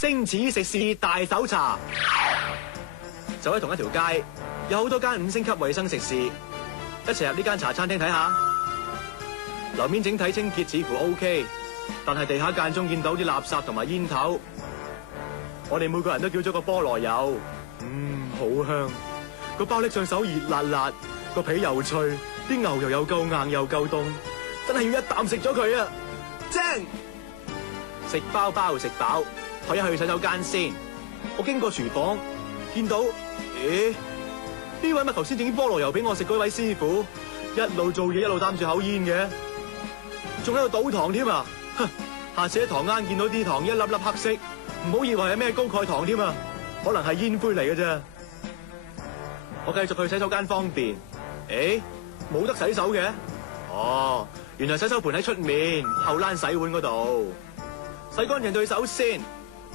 星矢食肆大搜查，就喺同一條街，有好多間5星級衛生食肆，一齊入呢間茶餐廳睇下。樓面整體清潔似乎 OK， 但係地下間中見到啲垃圾同埋煙頭。我哋每個人都叫咗個菠蘿油，好香。個包拎上手熱辣辣，個皮又脆，啲牛油又夠硬又夠凍，真係要一啖食咗佢啊！正！食包包食飽，去一去洗手間先。我經過廚房，見到，咦？呢位咪頭先整啲菠蘿油俾我食嗰位師傅，一路做嘢一路擔住口煙嘅，仲喺度倒糖添啊！下次喺糖罌見到啲糖一粒粒黑色，唔好以為係咩高鈣糖添啊，可能係煙灰嚟嘅啫。我繼續去洗手間方便，冇得洗手嘅。哦，原來洗手盆喺出面後欄洗碗嗰度，洗乾淨對手先。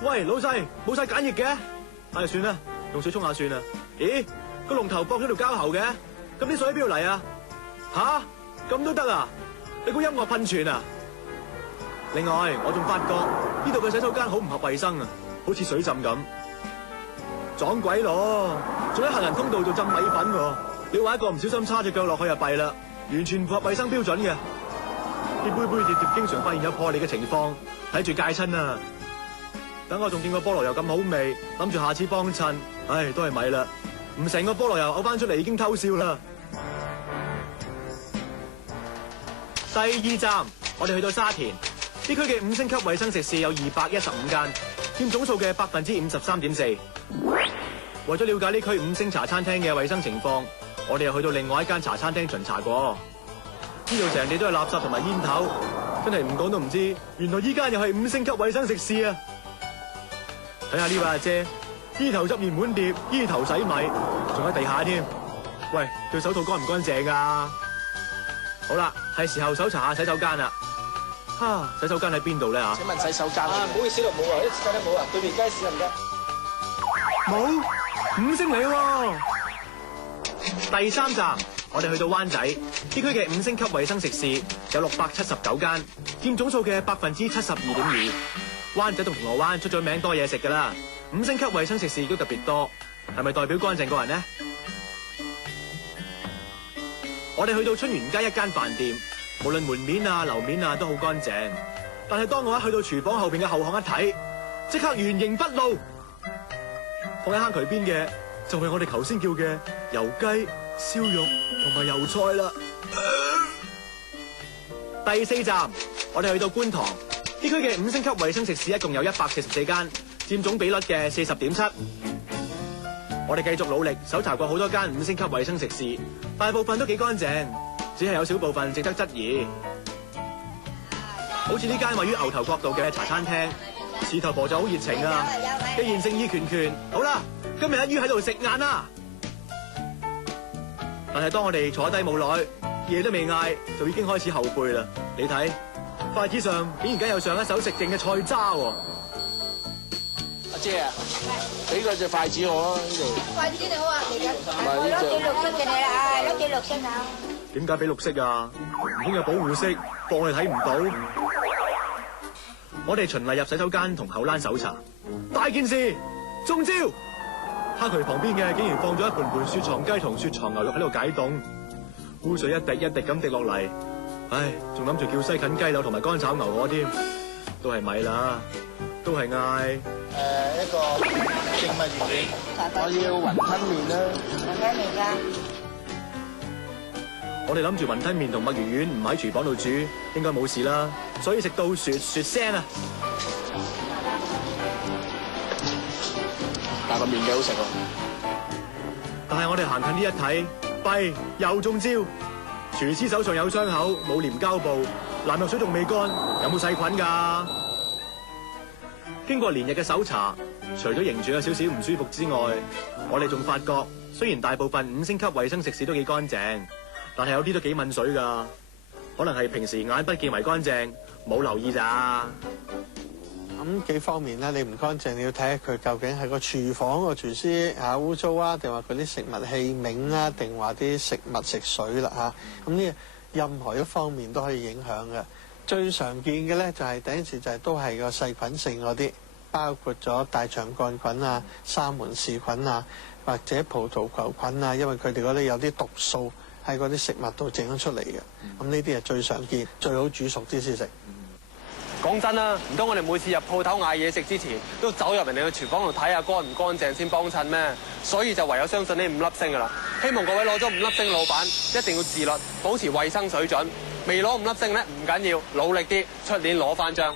喂，老細，冇晒梘液嘅？唉，算啦，用水沖下算啦。咦，個龍頭駁咗條膠喉嘅，咁啲水喺邊度嚟啊？吓，咁都得啊？你估音樂噴泉啊？另外，我仲發覺呢度嘅洗手間好唔合衛生啊，好似水浸咁。撞鬼咯！仲喺行人通道度浸米粉喎，你話一個唔小心叉隻腳落去就弊啦，完全符合衛生標準嘅。啲杯杯碟碟經常發現有破裂嘅情況，睇住戒親啊！等我仲見過菠蘿油咁好味，諗住下次幫襯，唉，都係咪啦，唔成個菠蘿油嘔翻出嚟已經偷笑啦。第2站，我哋去到沙田，呢區嘅5星級衛生食肆有215間，佔總數嘅53.4%。為咗了解呢區5星茶餐廳嘅衛生情況，我哋又去到另外一間茶餐廳巡查過。呢度成地都係垃圾同埋煙頭，真係唔講都唔知，原來依間又係5星級衛生食肆啊！睇下呢位阿姐，依頭執麵滿碟，依頭洗米，仲喺地下添。喂，對手套乾唔乾淨啊？好啦，係時候搜查下洗手間啦。洗手間喺邊度咧？請問洗手間唔好意思咯，冇啊，一時間都冇啊，對面街市得唔得？冇，5星嚟喎。第3站，我哋去到灣仔，呢區嘅5星級衛生食肆有679間，佔總數嘅72.2%。灣仔同銅鑼灣出咗名多嘢食㗎啦，5星級衛生食肆都特別多，係咪代表乾淨過人呢？我哋去到春園街一間飯店，無論門面啊、樓面啊都好乾淨，但係當我一去到廚房後邊嘅後巷一睇，即刻原形畢露。放喺坑渠邊嘅就係我哋頭先叫嘅油雞、燒肉同埋油菜啦。第4站，我哋去到觀塘，呢區嘅5星級衛生食肆一共有144間，佔總比率嘅40.7%。我哋繼續努力搜查過好多間5星級衛生食肆，大部分都幾乾淨，只係有少部分值得質疑。好似呢間位於牛頭角道嘅茶餐廳，士頭婆就好熱情啊！既然誠意拳拳，好啦，今日一於喺度食晏啦。但係當我哋坐低冇耐，嘢都未嗌，就已經開始後悔啦。你睇，筷子上竟然梗有上一手食剩嘅菜渣喎。阿姐啊，俾嗰隻筷子我啊，呢度。筷子你好啊，嚟緊。我攞件綠色嘅你啦，攞件綠色啊。點解俾綠色啊？唔通有保護色，放我哋睇唔到？我哋循例入洗手間同後欄搜查，大件事中招！蝦渠旁邊嘅竟然放咗一盤雪藏雞同雪藏牛肉喺度解凍，污水一滴一滴咁滴落嚟，唉，仲諗住叫西芹雞柳同埋乾炒牛河添，都係咪啦，都係嗌一個靜物魚，我要雲吞麵啦。雲吞麵㗎。我哋諗住雲吞麵同墨魚丸唔喺廚房度煮，應該冇事啦，所以食到雪聲啊！但個麵幾好食喎。但係我哋行近呢一睇，弊又中招，廚師手上有傷口，冇黏膠布，藍藥水仲未乾，有冇細菌㗎？經過連日嘅搜查，除咗營住有少少唔舒服之外，我哋仲發覺，雖然大部分5星級衛生食肆都幾乾淨，但係有啲都幾濛水㗎，可能係平時眼不見為乾淨，冇留意咋。咁幾方面咧，你唔乾淨，你要睇下佢究竟係個廚房個廚師污糟啊，定話佢啲食物器皿啊，定話啲食物食水啦嚇。咁呢任何一方面都可以影響嘅。最常見嘅咧就係第一次就係都係個細菌性嗰啲包括咗大腸桿菌啊、沙門氏菌啊，或者葡萄球菌啊，因為佢哋嗰啲有啲毒素喺嗰啲食物度整咗出嚟嘅。咁呢啲係最常見，最好煮熟啲先食。講真啦，唔通我哋每次入鋪頭嗌嘢食之前，都走入人哋嘅廚房度睇下乾唔乾淨先幫襯咩？所以就唯有相信呢5粒星㗎啦。希望各位攞咗5粒星老闆一定要自律，保持衛生水準。未攞5粒星咧唔緊要，努力啲，出年攞翻張。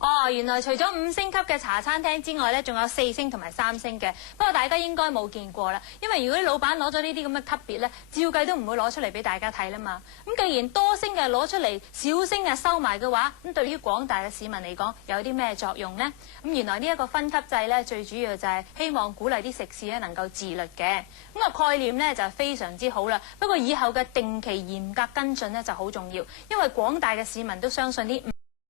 哦，原來除咗5星級嘅茶餐廳之外咧，仲有4星同埋3星嘅。不過大家應該冇見過啦，因為如果啲老闆攞咗呢啲咁嘅級別咧，照計都唔會攞出嚟俾大家睇啦嘛。咁既然多星嘅攞出嚟，少星嘅收埋嘅話，咁對於廣大嘅市民嚟講，有啲咩作用呢？咁原來呢一個分級制咧，最主要就係希望鼓勵啲食肆咧能夠自律嘅。咁個概念咧就係非常之好啦。不過以後嘅定期嚴格跟進咧就好重要，因為廣大嘅市民都相信呢